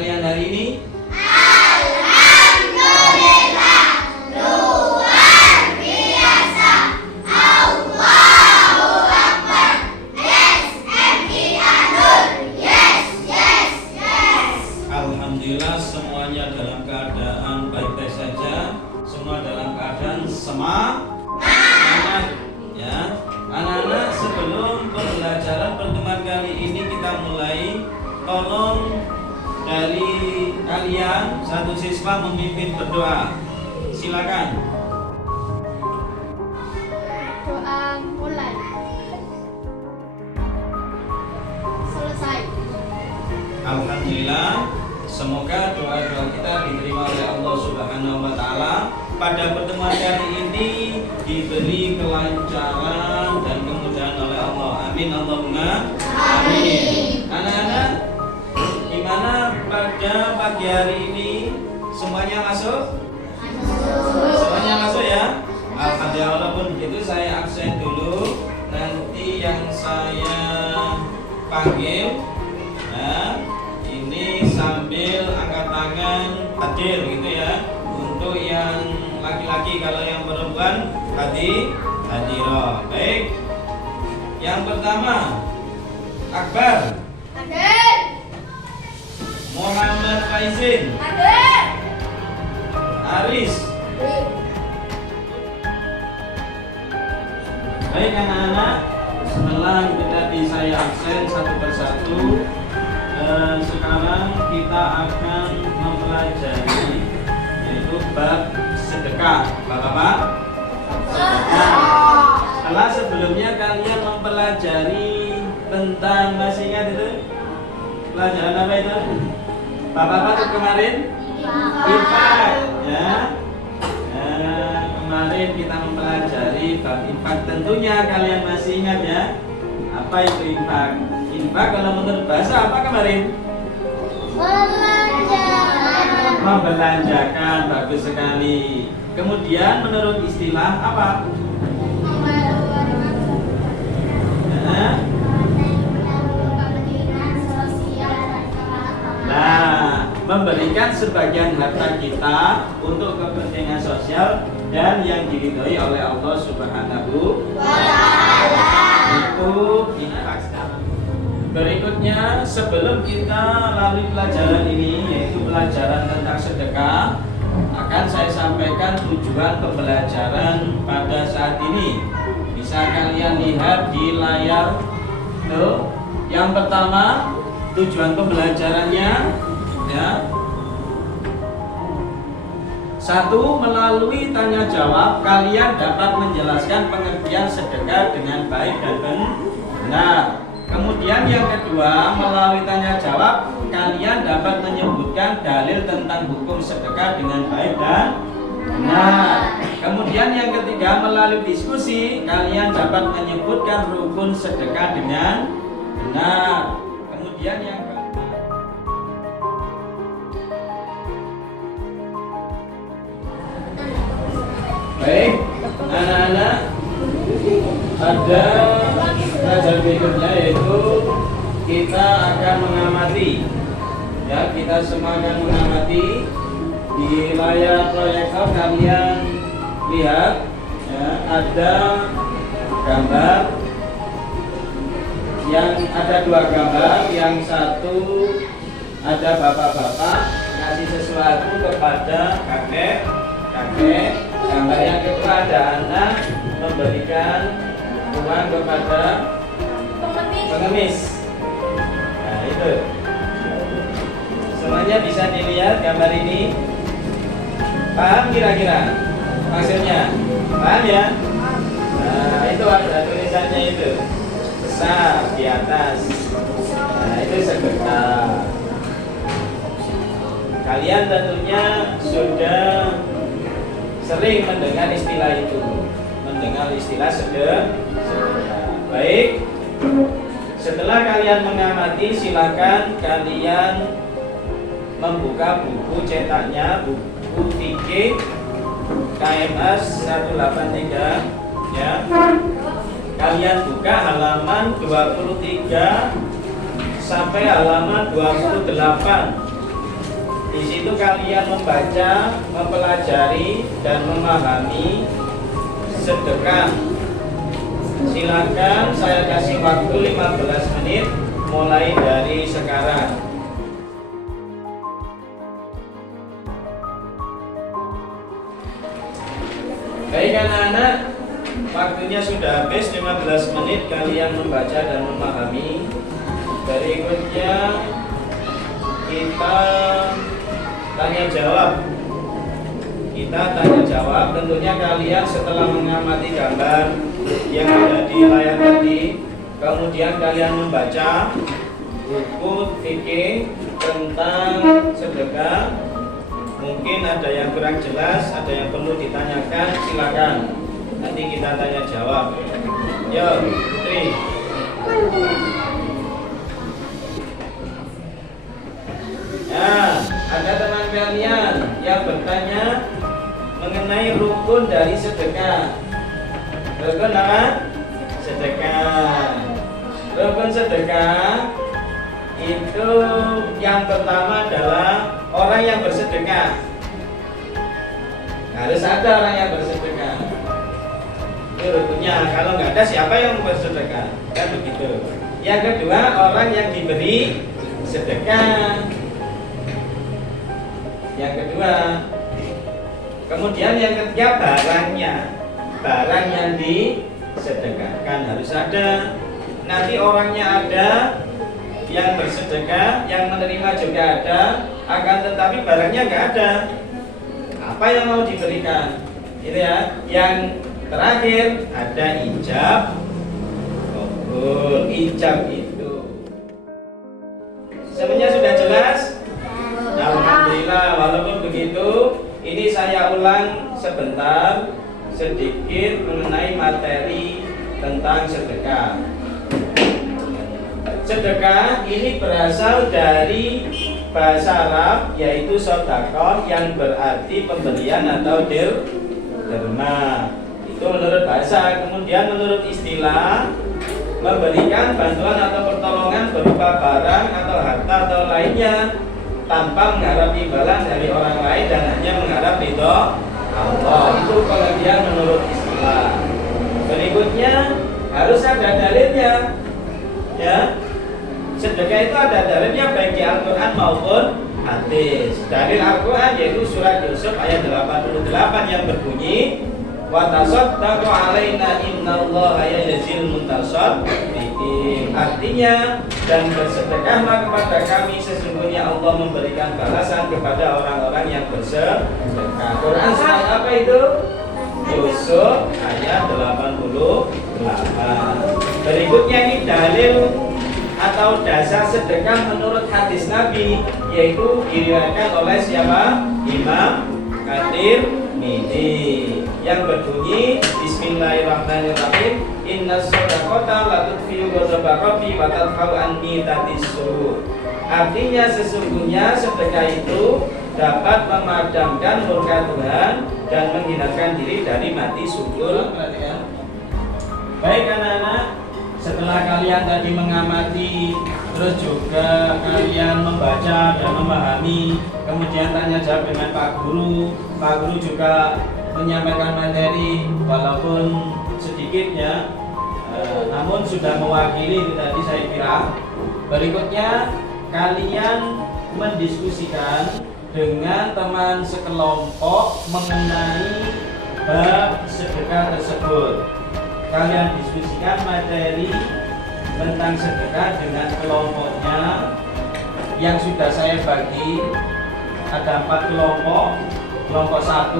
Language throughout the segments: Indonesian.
kalian hari ini? Alhamdulillah, luar biasa. Allahu Akbar. Yes, MI Anur. Yes, yes, yes. Alhamdulillah semuanya dalam keadaan baik-baik saja. Semua dalam keadaan semangat. Ya, anak-anak, sebelum pembelajaran pertemuan kali ini kita mulai, tolong dari kalian satu siswa memimpin berdoa. Silakan. Doa mulai. Selesai. Alhamdulillah, semoga doa-doa kita diterima oleh Allah Subhanahu wa taala. Pada pertemuan kali ini diberi kelancaran dan kemudahan oleh Allah. Amin Allahumma amin. Anak-anak, gimana pada pagi hari ini? Semuanya masuk? Semuanya masuk ya? Alhamdulillah. Walaupun begitu saya absen dulu. Nanti yang saya panggil, nah, ini sambil angkat tangan hadir gitu ya. Untuk yang laki-laki, kalau yang perempuan hadiroh. Baik. Yang pertama, Akbar. Hadir. Muhammad Faizin. Hadir. Aris. Baik anak-anak, setelah tadi saya absen satu persatu, sekarang kita akan mempelajari yaitu bab sedekah. Bab apa? Sedekah. Setelah sebelumnya kalian mempelajari tentang, masih ingat itu? Pelajaran apa itu? Bab apa tuh kemarin? Infak. Ya. Kemarin kita mempelajari bab infak. Tentunya kalian masih ingat ya? Apa itu infak? Infak kalau menurut bahasa apa kemarin? Membelanjakan. Bagus sekali. Kemudian menurut istilah apa? Nah, memberikan sebagian harta kita untuk kepentingan sosial dan yang diridhoi oleh Allah Subhanahu wa taala. Itu infak. Berikutnya, sebelum kita lalui pelajaran ini, yaitu pelajaran tentang sedekah, akan saya sampaikan tujuan pembelajaran pada saat ini. Bisa kalian lihat di layar tuh. Yang pertama, tujuan pembelajarannya ya. Satu, melalui tanya jawab kalian dapat menjelaskan pengertian sedekah dengan baik dan benar. Kemudian yang kedua, melalui tanya jawab kalian dapat menyebutkan dalil tentang hukum sedekah dengan baik dan benar. Kemudian yang ketiga, melalui diskusi kalian dapat menyebutkan rukun sedekah dengan benar. Kemudian yang keempat, baik anak-anak, ada pelajaran berikutnya yaitu kita akan mengamati ya, kita semua akan mengamati di layar proyektor. Kalian lihat ya, ada gambar, yang ada dua gambar. Yang satu ada bapak-bapak ngasih sesuatu kepada kakek. Gambar yang kedua ada anak memberikan uang kepada pengemis. Nah itu semuanya bisa dilihat gambar ini. Paham kira-kira maksudnya? Paham ya? Nah itu ada tulisannya itu besar di atas. Nah itu sedekah. Kalian tentunya sudah sering mendengar istilah itu, mendengar istilah sedekah. Baik, setelah kalian mengamati, silakan kalian membuka buku cetaknya, buku fikih KMS 183 ya. Kalian buka halaman 23 sampai halaman 28. Di situ kalian membaca, mempelajari dan memahami sedekah. Silakan saya kasih waktu 15 menit mulai dari sekarang. Baik anak-anak, waktunya sudah habis 15 menit kalian membaca dan memahami. Berikutnya kita tanya jawab. Kita tanya jawab, tentunya kalian setelah mengamati gambar yang ada di layar tadi, kemudian kalian membaca buku fikih tentang sedekah. Mungkin ada yang kurang jelas, ada yang perlu ditanyakan, silakan. Nanti kita tanya jawab. Yo, Putri. Nah, ada teman kalian yang bertanya mengenai rukun dari sedekah. Rukun apa? Sedekah. Rukun sedekah itu yang pertama adalah orang yang bersedekah. Harus ada orang yang bersedekah. Itu rukunnya. Kalau nggak ada, siapa yang bersedekah? Kan begitu. Yang kedua, orang yang diberi sedekah. Yang kedua. Kemudian yang ketiga, barangnya. Barang yang disedekahkan harus ada. Nanti orangnya ada, yang bersedekah, yang menerima juga ada, akan tetapi barangnya nggak ada. Apa yang mau diberikan? Itu ya. Yang terakhir ada ijab kabul. Ijab itu sebenarnya sudah jelas. Alhamdulillah. Walaupun begitu, ini saya ulang sebentar sedikit mengenai materi tentang sedekah. Sedekah ini berasal dari bahasa Arab, yaitu sodakoh, yang berarti pemberian atau derma. Itu menurut bahasa. Kemudian menurut istilah, memberikan bantuan atau pertolongan berupa barang atau harta atau lainnya tanpa mengharap imbalan dari orang lain dan hanya mengharap ridho Allah. Itu pengertian menurut istilah. Berikutnya harus ada dalilnya. Ya. Sedekah itu ada dalilnya baik di Al-Quran maupun hadis. Dalil Al-Quran yaitu surat Yusuf ayat 88 yang berbunyi, wa tasaddaqu alaina innallaha yajzil mutasaddiqin. Artinya, dan bersedekahlah kepada kami, sesungguhnya Allah memberikan balasan kepada orang-orang yang bersedekah. Quran surat apa itu? Yusuf ayat 88. Berikutnya ini dalil atau dasar sedekah menurut hadis Nabi, yaitu diriwayatkan oleh siapa? Imam At-Tirmidzi, yang berbunyi Bismillahirrahmanirrahim, inna shadaqata la tudfi'u ghadaba rabbi wa tadfa'u anni tatissu. Artinya sesungguhnya sedekah itu dapat memadamkan murka Tuhan dan menghindarkan diri dari mati sukul. Baik anak-anak, setelah kalian tadi mengamati, terus juga kalian membaca dan memahami, kemudian tanya jawab dengan Pak Guru. Pak Guru juga menyampaikan materi walaupun sedikitnya, namun sudah mewakili itu tadi saya kira. Berikutnya kalian mendiskusikan dengan teman sekelompok mengenai bab sedekah tersebut. Kalian diskusikan materi tentang sedekah dengan kelompoknya yang sudah saya bagi. Ada 4 kelompok. Kelompok 1,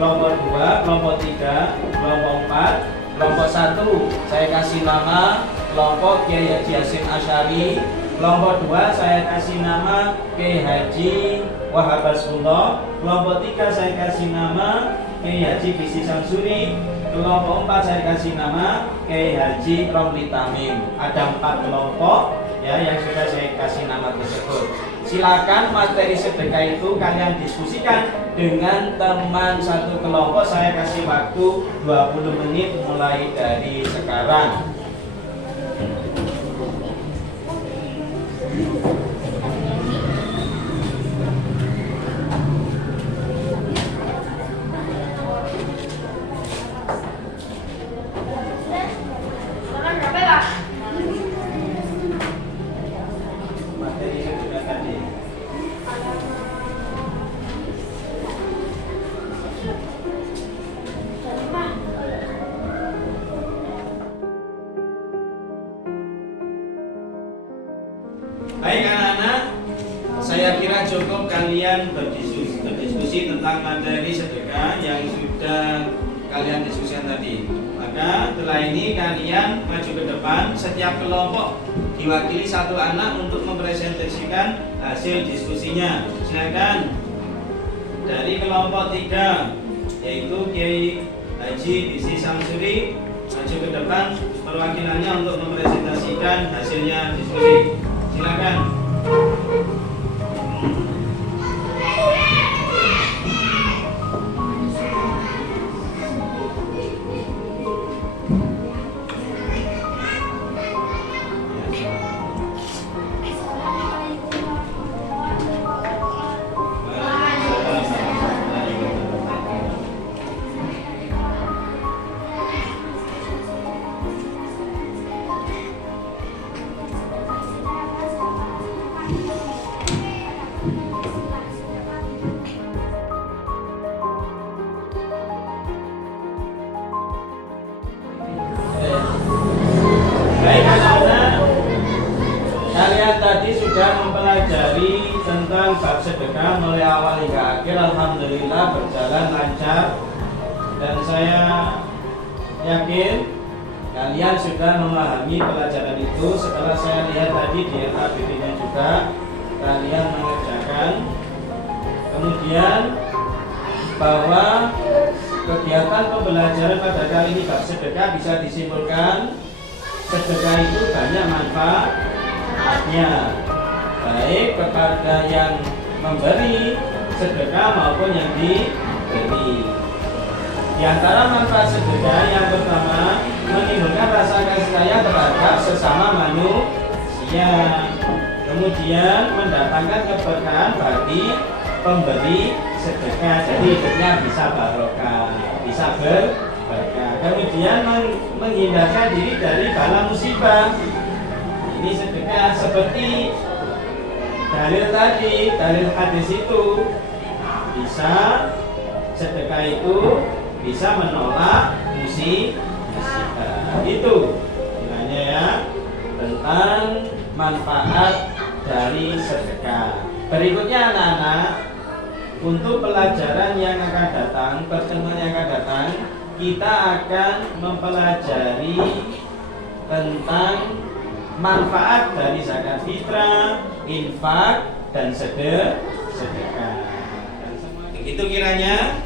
kelompok 2, kelompok 3, kelompok 4. Kelompok 1 saya kasih nama kelompok Kiai Haji Hasyim Asy'ari. Kelompok 2 saya kasih nama Kiai Haji Wahab Basrullah. Kelompok 3 saya kasih nama Kiai Haji Bisi Samsuri. Kelompok 4 saya kasih nama Kiai Haji Romli Tamim. Ada 4 kelompok ya yang sudah saya kasih nama tersebut. Silakan materi sedekah itu kalian diskusikan dengan teman satu kelompok. Saya kasih waktu 20 menit mulai dari sekarang. cukup kalian berdiskusi tentang materi sedekah yang sudah kalian diskusikan tadi. Maka setelah ini kalian maju ke depan, setiap kelompok diwakili satu anak untuk mempresentasikan hasil diskusinya. Silakan dari kelompok 3 yaitu Kiai Haji Bisi Samsuri maju ke depan perwakilannya untuk mempresentasikan hasilnya diskusi. Silakan. Baik anak-anak, kalian tadi sudah mempelajari tentang bab sedekah mulai awal hingga akhir. Alhamdulillah berjalan lancar, dan saya yakin kalian sudah memahami pelajaran itu. Setelah saya lihat tadi di LKBP-nya juga kalian mengerjakan. Kemudian bahwa kegiatan pembelajaran pada kali ini bab sedekah bisa disimpulkan sedekah itu banyak manfaatnya, baik kepada yang memberi sedekah maupun yang diberi. Di antara manfaat sedekah yang pertama, menimbulkan rasa kasih sayang terhadap sesama manusia. Kemudian mendatangkan keberkahan bagi pemberi sedekah, jadi hidupnya bisa barokah, bisa berkah. Kemudian menghindarkan diri dari bala musibah. Ini sedekah seperti dalil tadi, dalil hadis itu bisa, sedekah itu bisa menolak musibah. Itu nilainya ya, tentang manfaat dari sedekah. Berikutnya anak-anak, untuk pelajaran yang akan datang, pertemuan yang akan datang, kita akan mempelajari tentang manfaat dari zakat fitrah, infak, dan sedekah. Begitu kiranya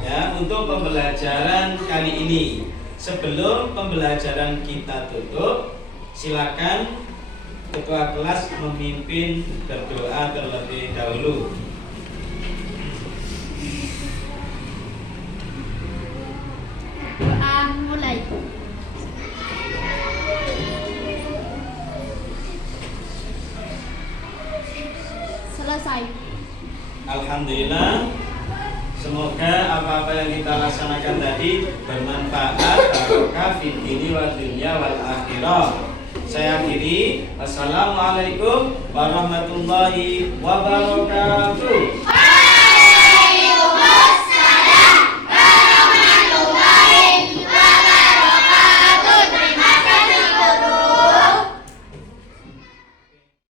ya untuk pembelajaran kali ini. Sebelum pembelajaran kita tutup, silakan ketua kelas memimpin berdoa terlebih dahulu. Doa mulai. Selesai. Alhamdulillah, semoga apa-apa yang kita laksanakan tadi bermanfaat, barokah fid dini wal dunya wal akhirah. Saya akhiri. Assalamualaikum warahmatullahi wabarakatuh.